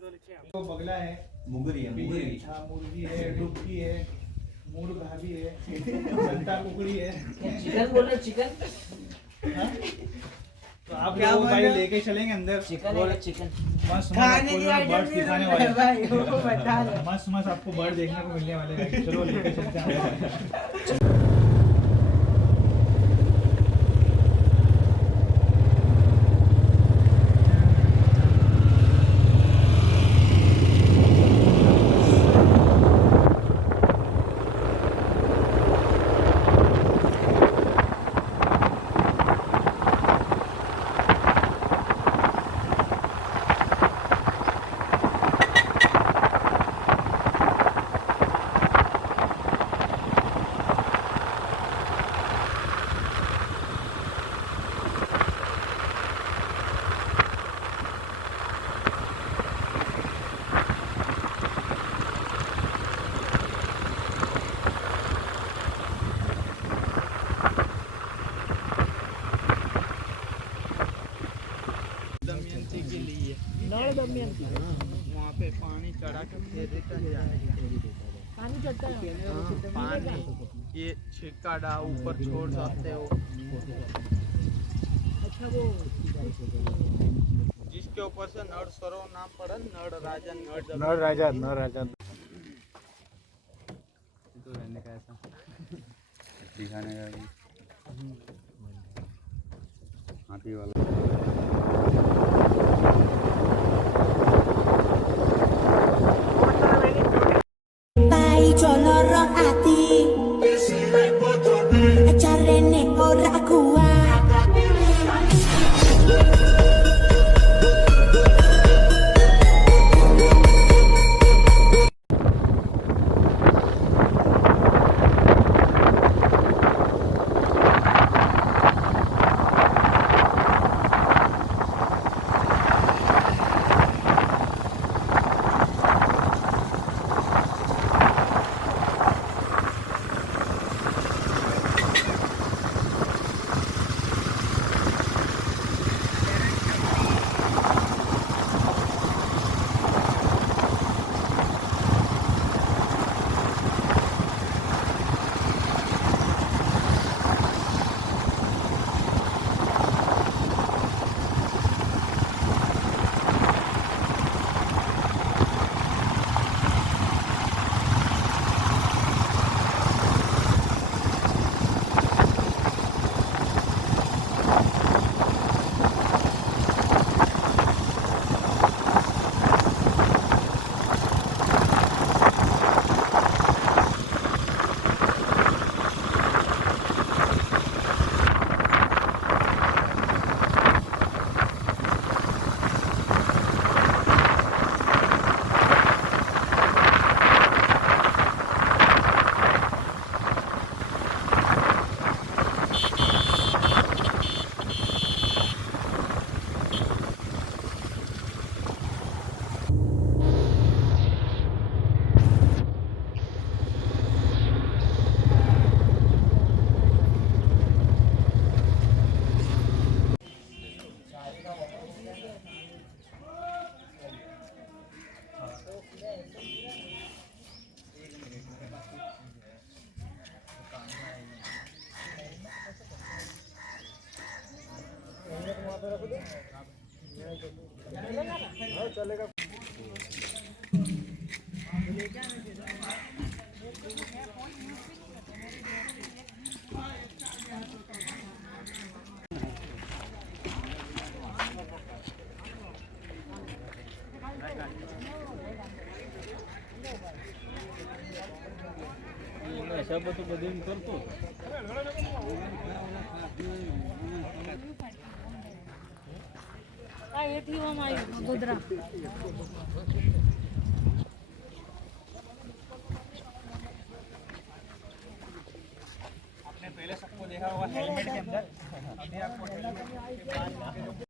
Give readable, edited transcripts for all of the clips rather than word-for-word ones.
तो बगला है, मुगरी है, मुगरी। हाँ मुर्गी है, डुबकी है, मुर्गा भी है, संता कुकड़ी है। चिकन बोल रहे चिकन? हाँ? तो आप क्या भाई लेके चलेंगे अंदर? चिकन है चिकन। मस्त खाने की बर्ड दिखाने आइटम वाले भाई वो बता रहे। मस्त आपको बर्ड देखने को मिलने वाले हैं। चलो लेके चलते हैं। दमयंती के लिए नड़ दमयंती वहाँ पे पानी चढ़ा के फिर रिटर्न जाने का। पानी चढ़ता है पानी ये छिक्का ऊपर छोड़ सकते हो। अच्छा वो जिसके ऊपर से नल सरोवर नाम पड़ा, नर राजा तो रहने का ऐसा दिखाने का हाथी वाला। चलेगा। सब तो बदल करतो गोदरा आपने पहले सबको देखा होगा हेलमेट के अंदर, अभी आपको हेलमेट के बाद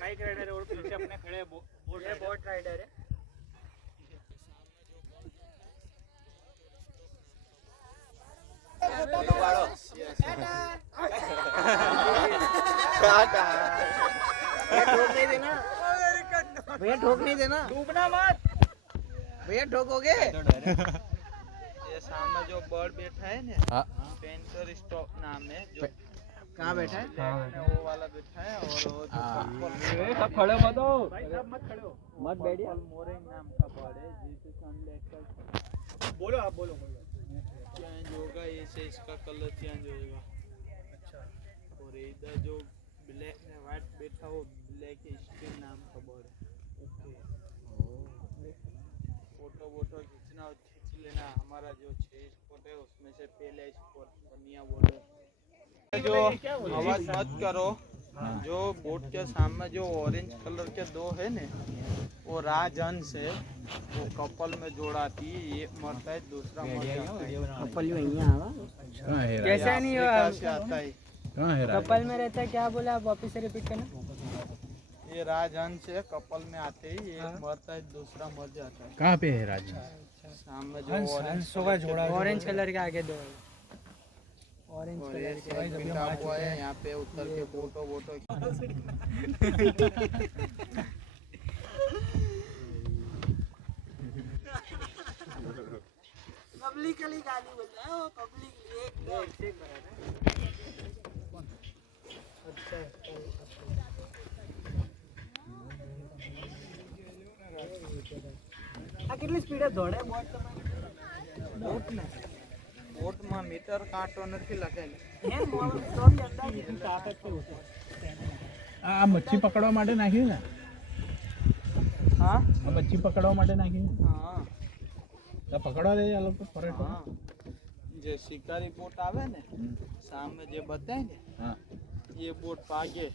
बाइक राइडर है और पीछे अपने खड़े बोट राइडर है। भैया ठोक नहीं देना, डूबना मत भैया ठोकोगे। ये सामने जो बर्ड बैठा है ना, पेंटर स्टॉप नाम है, जो कहाँ बैठा है? वो वाला बैठा है। और वो जो खड़े मत हो, मत खड़े हो, मत बैठिए। मोरिंग नाम का बर्ड है, जिसे सनलाइट का बोलो, आप बोलो चेंज होगा, ऐसे इसका कलर चेंज होएगा। अच्छा। और इधर जो ब्लैक में व्हाइट बैठा हो, ब्लैक स्क्रीन नाम का बर्ड है। फोटो वोटो खींचना हो खींच लेना। हमारा जो 6 स्पॉट है उसमें से पहले स्पॉट बनिया बोर्ड है। जो आवाज मत करो, जो बोट के सामने जो ऑरेंज कलर के दो है ने, वो राजहंस है, वो कपल में जोड़ाती है। एक मरता है, दूसरा मर जाता है। कपल में यहाँ कैसे नहीं हो आता है। कपल में रहता है, क्या बोला आप वापस से रिपीट करना। ये राजहंस है, कपल में आते ही एक मरता है, दूसरा मर जाता है। कहाँ पे है राज? सामने जो ऑरेंज ऑरेंज कलर के आगे दो ऑरेंज और ये पिटा हुआ है, यहाँ पे उतर के फोटो वोटो पब्लिकली गाली बोल रहा है, पब्लिकली આ કેટલી સ્પીડે દોડે બોટ તમારી? બોટમાં મીટર કાંટો નથી લગાવેલો। એમ બોલ તો બી અંદાજ તાકાત છે ઉસે। આ મચ્છી પકડવા માટે નાખ્યું ને? હા, આ મચ્છી પકડવા માટે નાખ્યું ને? હા, તો પકડવા દે આ લોકો પરેટ। હા। જે શિકારી બોટ આવે ને, સામે જે બતાય ને, हाँ ये बोट भागे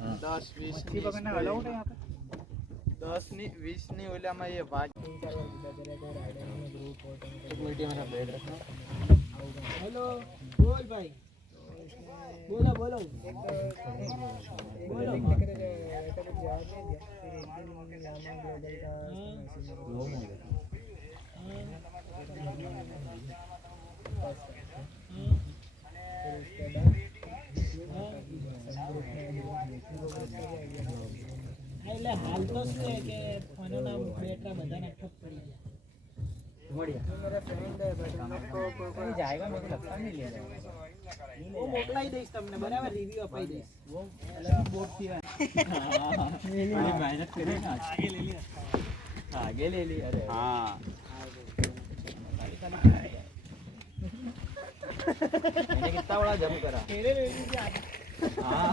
हाँ। 10-20 10 नहीं 20 नहीं ओला में ये भाग। हेलो बोल भाई, बोलो बोलो એટલે હાલ તો શું છે કે ફોનના બેટરા બધાને ઠપ પડી ગયા। मेरा फ्रेंड है बट को जाएगा, मेरे को लगता नहीं ले जाएगा। वो मोकलाई दईश તમને બરાબર રિવ્યુ અપાઈ દઈશ। वो अलग बोट थी हां मेहनत करे ना, आगे ले लिया, आगे ले लिया। अरे हां मैंने कितना बड़ा जंप करा, तेरे ले लीजिए। हां